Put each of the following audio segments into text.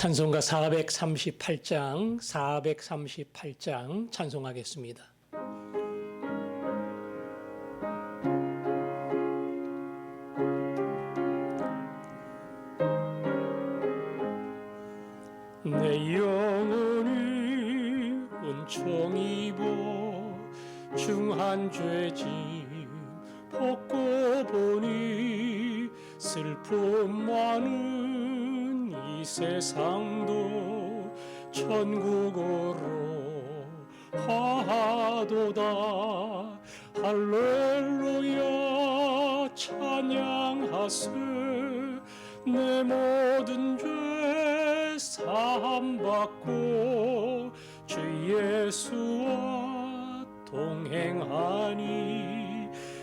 찬송가 438장 찬송하겠습니다. 내 영혼이 은총 입어 중한 죄짐 벗고 보니 슬픔 많은 이 세상도 천국으로 화하도다. 할렐루야 찬양하세. 내 모든 죄 사함받고 주 예수와 동행하니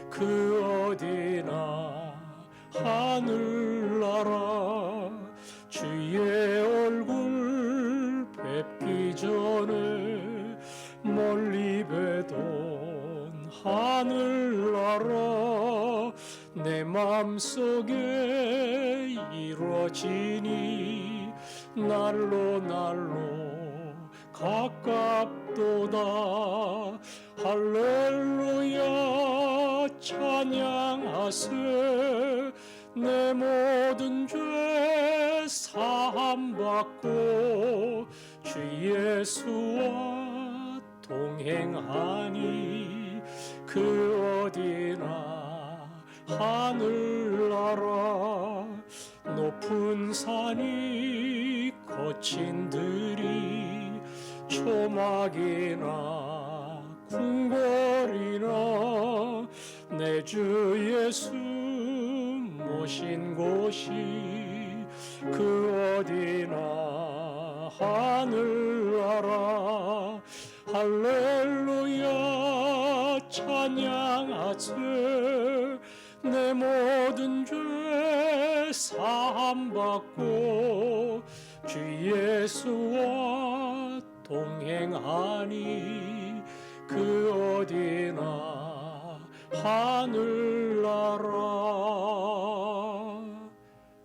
그 어디나 하늘나라 주의 얼굴 뵙기 전에 멀리 뵈던 하늘나라 내 맘속에 이루어지니 날로 가깝도다. 할렐루야 찬양하세. 내 모든 죄 사함받고 주 예수와 동행하니 그 어디나 하늘나라 높은 산이 거친 들이 초막이나 궁궐이나 내 주 예수 모신 곳이 그 어디나 하늘나라. 할렐루야 찬양하세. 내 모든 죄 사함받고 주 예수와 동행하니 그 어디나 하늘나라.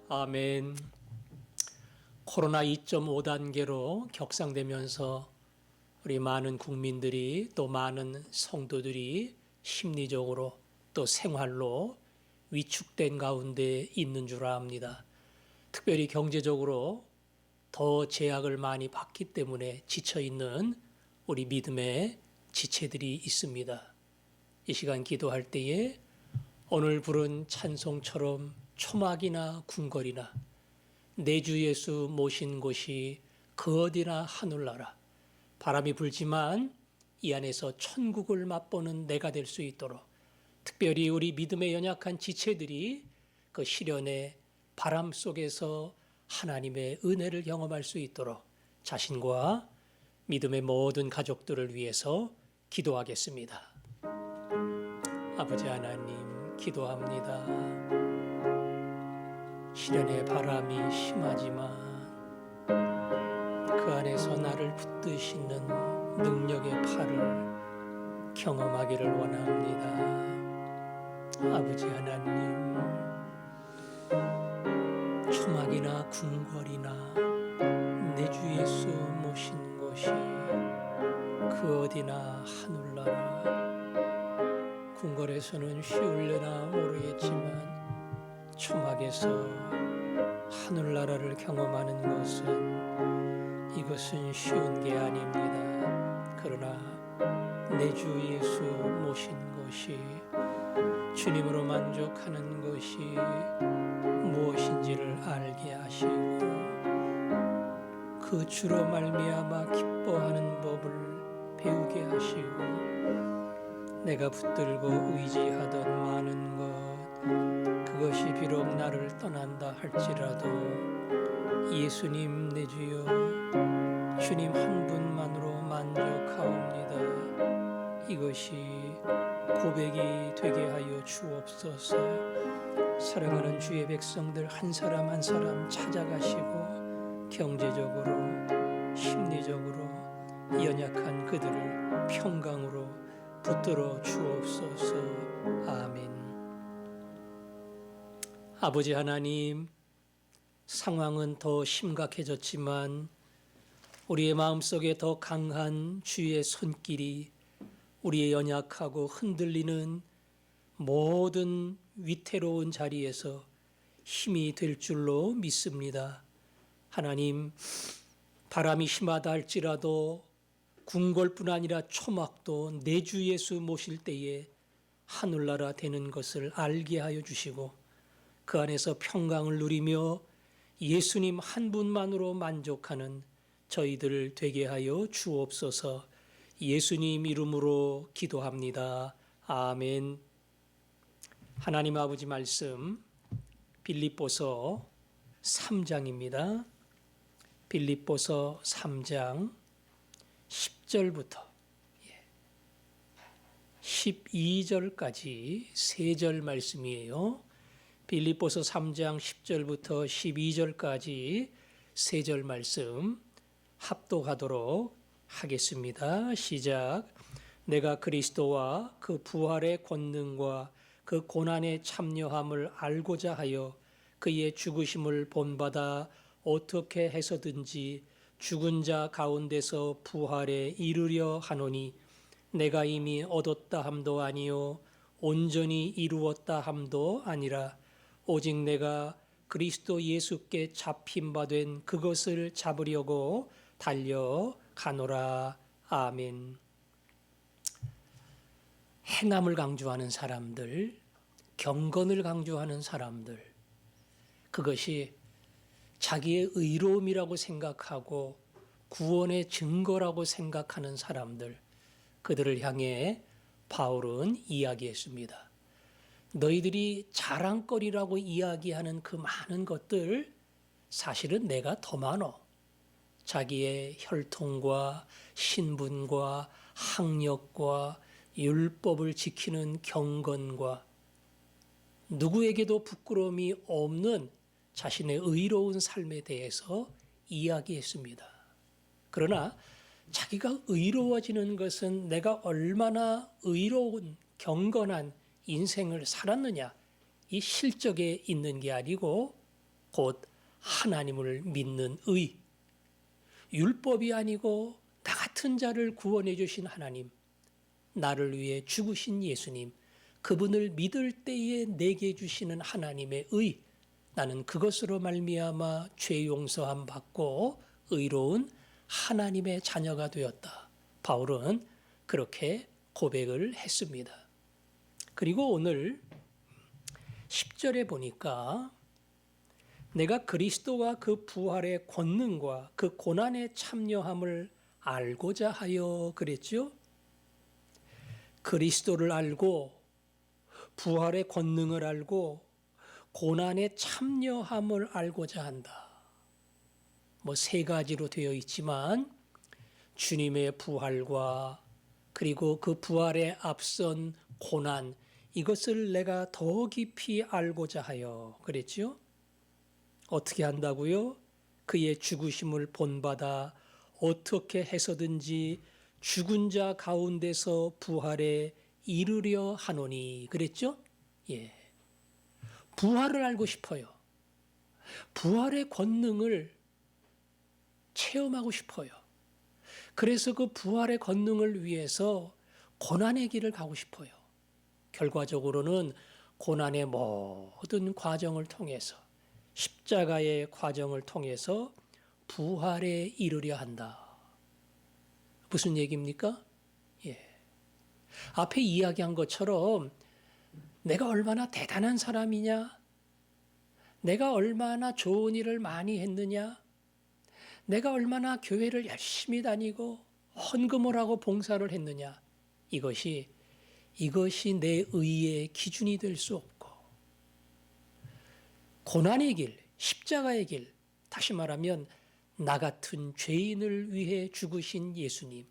아멘. 코로나 2.5 단계로 격상되면서 우리 많은 국민들이 또 많은 성도들이 심리적으로 또 생활로 위축된 가운데 있는 줄 압니다. 특별히 경제적으로 더 제약을 많이 받기 때문에 지쳐있는 우리 믿음의 지체들이 있습니다. 이 시간 기도할 때에 오늘 부른 찬송처럼 초막이나 궁궐이나 내 주 예수 모신 곳이 그 어디나 하늘나라 바람이 불지만 이 안에서 천국을 맛보는 내가 될 수 있도록 특별히 우리 믿음의 연약한 지체들이 그 시련의 바람 속에서 하나님의 은혜를 경험할 수 있도록 자신과 믿음의 모든 가족들을 위해서 기도하겠습니다. 아버지 하나님 기도합니다. 시련의 바람이 심하지만 그 안에서 나를 붙드시는 능력의 팔을 경험하기를 원합니다. 아버지 하나님, 초막이나 궁궐이나 내 주 예수 모신 곳이 그 어디나 하늘나라. 궁궐에서는 쉬울려나 모르겠지만 초막에서 하늘나라를 경험하는 이것은 쉬운 게 아닙니다. 그러나 내 주 예수 모신 것이 주님으로 만족하는 것이 무엇인지를 알게 하시고 그 주로 말미암아 기뻐하는 법을 배우게 하시고 내가 붙들고 의지하던 많은 것 그것이 비록 나를 떠난다 할지라도 예수님 내 주여 주님 한 분만으로 만족하옵니다. 이것이 고백이 되게 하여 주옵소서. 사랑하는 주의 백성들 한 사람 한 사람 찾아가시고 경제적으로 심리적으로 연약한 그들을 평강으로 붙들어 주옵소서. 아멘. 아버지 하나님, 상황은 더 심각해졌지만 우리의 마음속에 더 강한 주의 손길이 우리의 연약하고 흔들리는 모든 위태로운 자리에서 힘이 될 줄로 믿습니다. 하나님, 바람이 심하다 할지라도 궁궐뿐 아니라 초막도 내 주 예수 모실 때에 하늘나라 되는 것을 알게 하여 주시고 그 안에서 평강을 누리며 예수님 한 분만으로 만족하는 저희들 되게 하여 주옵소서. 예수님 이름으로 기도합니다. 아멘. 하나님 아버지 말씀 빌립보서 3장입니다. 빌립보서 3장 10절부터 12절까지 3절 말씀이에요. 빌립보서 3장 10절부터 12절까지 3절 말씀 합독하도록 하겠습니다. 시작. 내가 그리스도와 그 부활의 권능과 그 고난의 참여함을 알고자 하여 그의 죽으심을 본받아 어떻게 해서든지 죽은 자 가운데서 부활에 이르려 하노니 내가 이미 얻었다 함도 아니요 온전히 이루었다 함도 아니라 오직 내가 그리스도 예수께 잡힌 바 된 그것을 잡으려고 달려가노라. 아멘. 행함을 강조하는 사람들, 경건을 강조하는 사람들, 그것이 자기의 의로움이라고 생각하고 구원의 증거라고 생각하는 사람들, 그들을 향해 바울은 이야기했습니다. 너희들이 자랑거리라고 이야기하는 그 많은 것들 사실은 내가 더 많어. 자기의 혈통과 신분과 학력과 율법을 지키는 경건과 누구에게도 부끄러움이 없는 자신의 의로운 삶에 대해서 이야기했습니다. 그러나 자기가 의로워지는 것은 내가 얼마나 의로운 경건한 인생을 살았느냐, 이 실적에 있는 게 아니고 곧 하나님을 믿는 의, 율법이 아니고 나 같은 자를 구원해 주신 하나님, 나를 위해 죽으신 예수님, 그분을 믿을 때에 내게 주시는 하나님의 의, 나는 그것으로 말미암아 죄 용서함 받고 의로운 하나님의 자녀가 되었다. 바울은 그렇게 고백을 했습니다. 그리고 오늘 10절에 보니까 내가 그리스도와 그 부활의 권능과 그 고난의 참여함을 알고자 하여 그랬죠. 그리스도를 알고 부활의 권능을 알고 고난의 참여함을 알고자 한다. 뭐 3가지로 되어 있지만 주님의 부활과 그리고 그 부활에 앞선 고난, 이것을 내가 더 깊이 알고자 하여 그랬죠. 어떻게 한다고요? 그의 죽으심을 본받아 어떻게 해서든지 죽은 자 가운데서 부활에 이르려 하노니 그랬죠? 예. 부활을 알고 싶어요. 부활의 권능을 체험하고 싶어요. 그래서 그 부활의 권능을 위해서 고난의 길을 가고 싶어요. 결과적으로는 고난의 모든 과정을 통해서 십자가의 과정을 통해서 부활에 이르려 한다. 무슨 얘기입니까? 예. 앞에 이야기한 것처럼 내가 얼마나 대단한 사람이냐? 내가 얼마나 좋은 일을 많이 했느냐? 내가 얼마나 교회를 열심히 다니고 헌금을 하고 봉사를 했느냐? 이것이 내 의의 기준이 될 수 없고 고난의 길, 십자가의 길, 다시 말하면 나 같은 죄인을 위해 죽으신 예수님,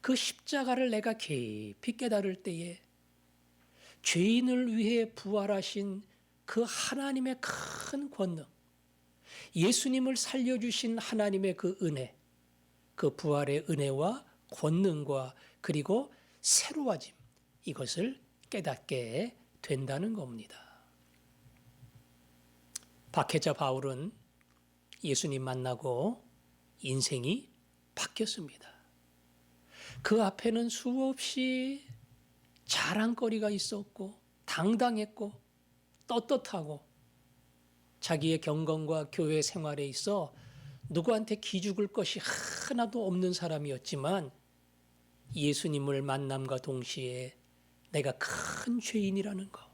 그 십자가를 내가 깊이 깨달을 때에 죄인을 위해 부활하신 그 하나님의 큰 권능, 예수님을 살려주신 하나님의 그 은혜, 그 부활의 은혜와 권능과 그리고 새로워짐, 이것을 깨닫게 된다는 겁니다. 박해자 바울은 예수님 만나고 인생이 바뀌었습니다. 그 앞에는 수없이 자랑거리가 있었고 당당했고 떳떳하고 자기의 경건과 교회 생활에 있어 누구한테 기죽을 것이 하나도 없는 사람이었지만 예수님을 만남과 동시에 내가 큰 죄인이라는 것,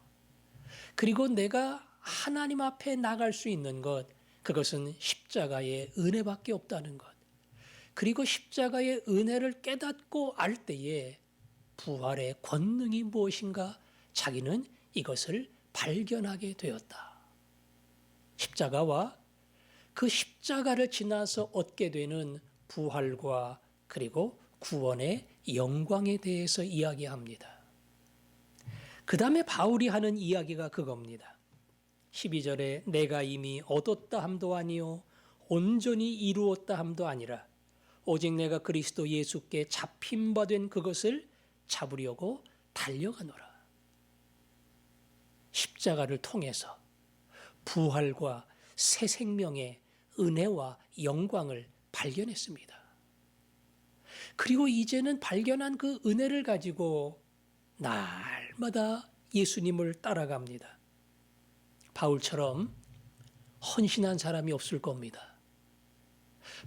그리고 내가 하나님 앞에 나갈 수 있는 것, 그것은 십자가의 은혜밖에 없다는 것, 그리고 십자가의 은혜를 깨닫고 알 때에 부활의 권능이 무엇인가 자기는 이것을 발견하게 되었다. 십자가와 그 십자가를 지나서 얻게 되는 부활과 그리고 구원의 영광에 대해서 이야기합니다. 그 다음에 바울이 하는 이야기가 그겁니다. 12절에 내가 이미 얻었다 함도 아니요 온전히 이루었다 함도 아니라 오직 내가 그리스도 예수께 잡힌 바 된 그것을 잡으려고 달려가노라. 십자가를 통해서 부활과 새 생명의 은혜와 영광을 발견했습니다. 그리고 이제는 발견한 그 은혜를 가지고 날마다 예수님을 따라갑니다. 바울처럼 헌신한 사람이 없을 겁니다.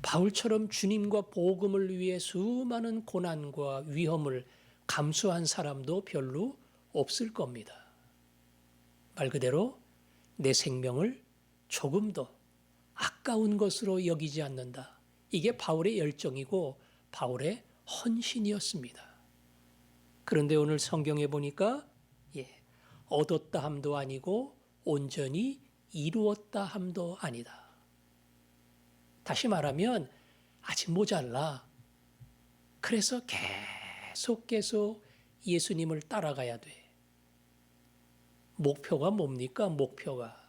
바울처럼 주님과 복음을 위해 수많은 고난과 위험을 감수한 사람도 별로 없을 겁니다. 말 그대로 내 생명을 조금도 아까운 것으로 여기지 않는다. 이게 바울의 열정이고 바울의 헌신이었습니다. 그런데 오늘 성경에 보니까 얻었다 함도 아니고 온전히 이루었다 함도 아니다. 다시 말하면 아직 모자라. 그래서 계속 예수님을 따라가야 돼. 목표가 뭡니까? 목표가.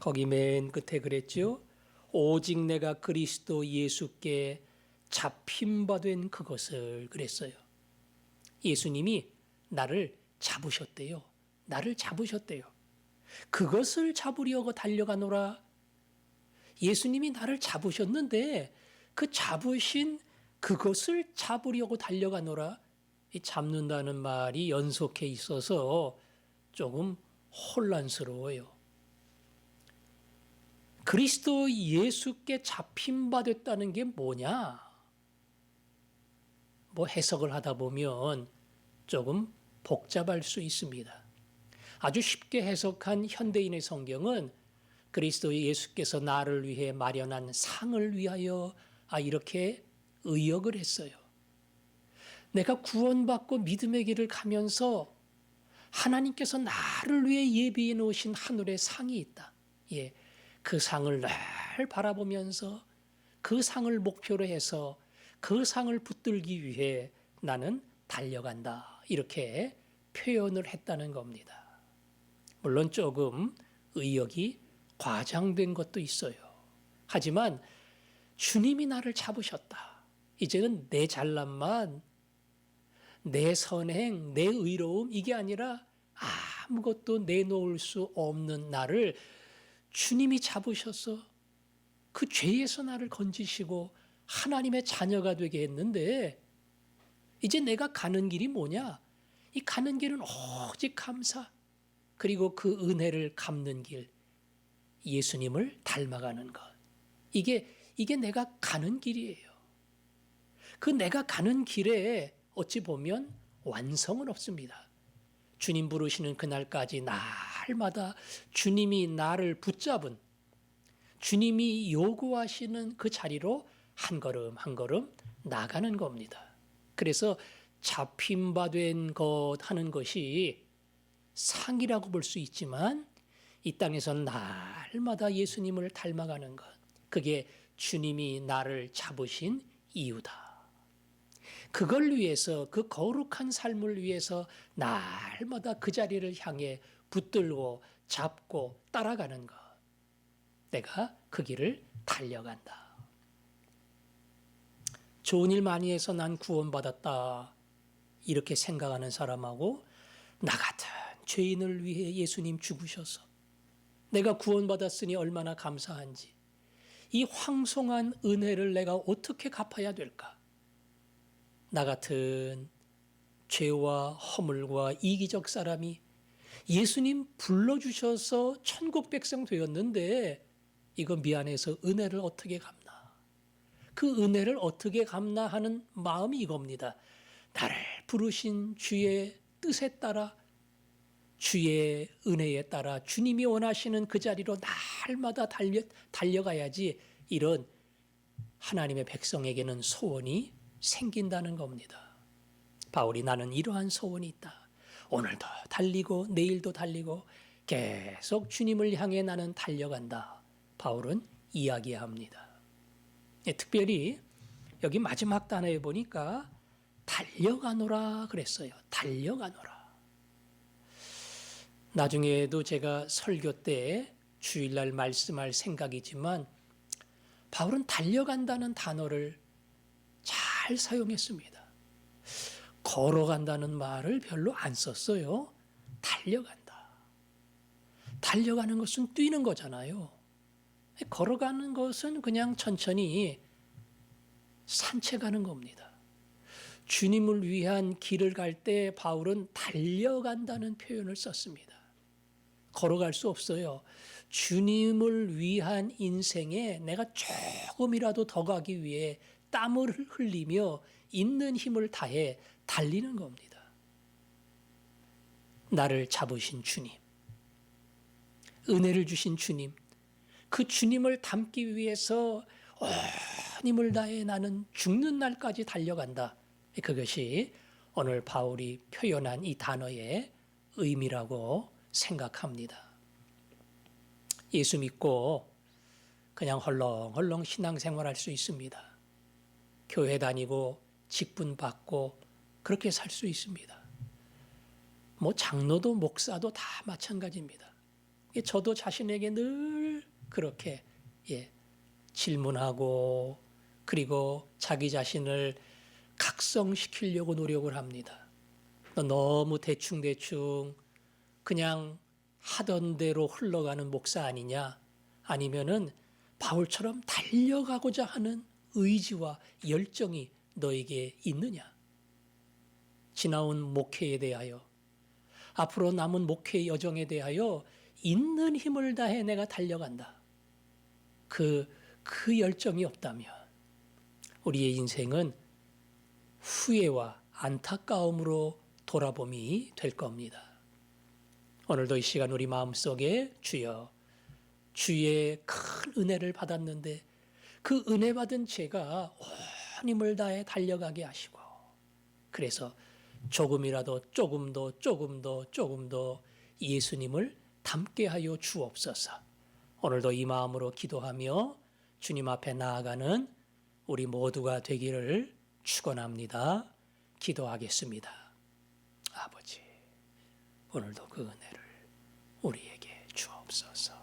거기 맨 끝에 그랬죠. 오직 내가 그리스도 예수께 잡힌 바 된 그것을 그랬어요. 예수님이 나를 잡으셨대요. 나를 잡으셨대요. 그것을 잡으려고 달려가노라. 예수님이 나를 잡으셨는데 그 잡으신 그것을 잡으려고 달려가노라. 이 잡는다는 말이 연속해 있어서 조금 혼란스러워요. 그리스도 예수께 잡힌 바 됐다는 게 뭐냐? 뭐 해석을 하다 보면 조금 복잡할 수 있습니다. 아주 쉽게 해석한 현대인의 성경은 그리스도 예수께서 나를 위해 마련한 상을 위하여 이렇게 의역을 했어요. 내가 구원받고 믿음의 길을 가면서 하나님께서 나를 위해 예비해 놓으신 하늘의 상이 있다. 그 상을 늘 바라보면서 그 상을 목표로 해서 그 상을 붙들기 위해 나는 달려간다. 이렇게 표현을 했다는 겁니다. 물론 조금 의역이 과장된 것도 있어요. 하지만 주님이 나를 잡으셨다. 이제는 내 잘남만, 내 선행, 내 의로움 이게 아니라 아무것도 내놓을 수 없는 나를 주님이 잡으셔서 그 죄에서 나를 건지시고 하나님의 자녀가 되게 했는데 이제 내가 가는 길이 뭐냐? 이 가는 길은 오직 감사, 그리고 그 은혜를 갚는 길, 예수님을 닮아가는 것. 이게 내가 가는 길이에요. 그 내가 가는 길에 어찌 보면 완성은 없습니다. 주님 부르시는 그날까지 날마다 주님이 나를 붙잡은, 주님이 요구하시는 그 자리로 한 걸음 한 걸음 나가는 겁니다. 그래서 잡힌 바 된 것 하는 것이 상이라고 볼 수 있지만 이 땅에서 날마다 예수님을 닮아가는 것, 그게 주님이 나를 잡으신 이유다. 그걸 위해서, 그 거룩한 삶을 위해서 날마다 그 자리를 향해 붙들고 잡고 따라가는 것. 내가 그 길을 달려간다. 좋은 일 많이 해서 난 구원받았다. 이렇게 생각하는 사람하고 나 같은 죄인을 위해 예수님 죽으셔서 내가 구원받았으니 얼마나 감사한지, 이 황송한 은혜를 내가 어떻게 갚아야 될까? 나 같은 죄와 허물과 이기적 사람이 예수님 불러주셔서 천국 백성 되었는데 이거 미안해서 은혜를 어떻게 갚나? 그 은혜를 어떻게 갚나 하는 마음이 이겁니다. 나를 부르신 주의 뜻에 따라, 주의 은혜에 따라 주님이 원하시는 그 자리로 날마다 달려가야지 이런 하나님의 백성에게는 소원이 생긴다는 겁니다. 바울이 나는 이러한 소원이 있다. 오늘도 달리고 내일도 달리고 계속 주님을 향해 나는 달려간다. 바울은 이야기합니다. 특별히 여기 마지막 단어에 보니까 달려가노라 그랬어요. 달려가노라. 나중에도 제가 설교 때 주일날 말씀할 생각이지만 바울은 달려간다는 단어를 잘 사용했습니다. 걸어간다는 말을 별로 안 썼어요. 달려간다. 달려가는 것은 뛰는 거잖아요. 걸어가는 것은 그냥 천천히 산책하는 겁니다. 주님을 위한 길을 갈 때 바울은 달려간다는 표현을 썼습니다. 걸어갈 수 없어요. 주님을 위한 인생에 내가 조금이라도 더 가기 위해 땀을 흘리며 있는 힘을 다해 달리는 겁니다. 나를 잡으신 주님, 은혜를 주신 주님, 그 주님을 닮기 위해서 온 힘을 다해 나는 죽는 날까지 달려간다. 그것이 오늘 바울이 표현한 이 단어의 의미라고 생각합니다. 예수 믿고 그냥 헐렁헐렁 신앙생활할 수 있습니다. 교회 다니고 직분 받고 그렇게 살 수 있습니다. 장로도 목사도 다 마찬가지입니다. 저도 자신에게 늘 그렇게 질문하고 그리고 자기 자신을 각성시키려고 노력을 합니다. 너무 대충대충 그냥 하던 대로 흘러가는 목사 아니냐? 아니면은 바울처럼 달려가고자 하는 의지와 열정이 너에게 있느냐? 지나온 목회에 대하여, 앞으로 남은 목회 여정에 대하여 있는 힘을 다해 내가 달려간다. 그 열정이 없다면 우리의 인생은 후회와 안타까움으로 돌아봄이 될 겁니다. 오늘도 이 시간 우리 마음속에 주여, 주의 큰 은혜를 받았는데 그 은혜 받은 제가 온 힘을 다해 달려가게 하시고 그래서 조금 더 예수님을 닮게 하여 주옵소서. 오늘도 이 마음으로 기도하며 주님 앞에 나아가는 우리 모두가 되기를 축원합니다. 기도하겠습니다. 아버지, 오늘도 그 은혜를 우리에게 주옵소서.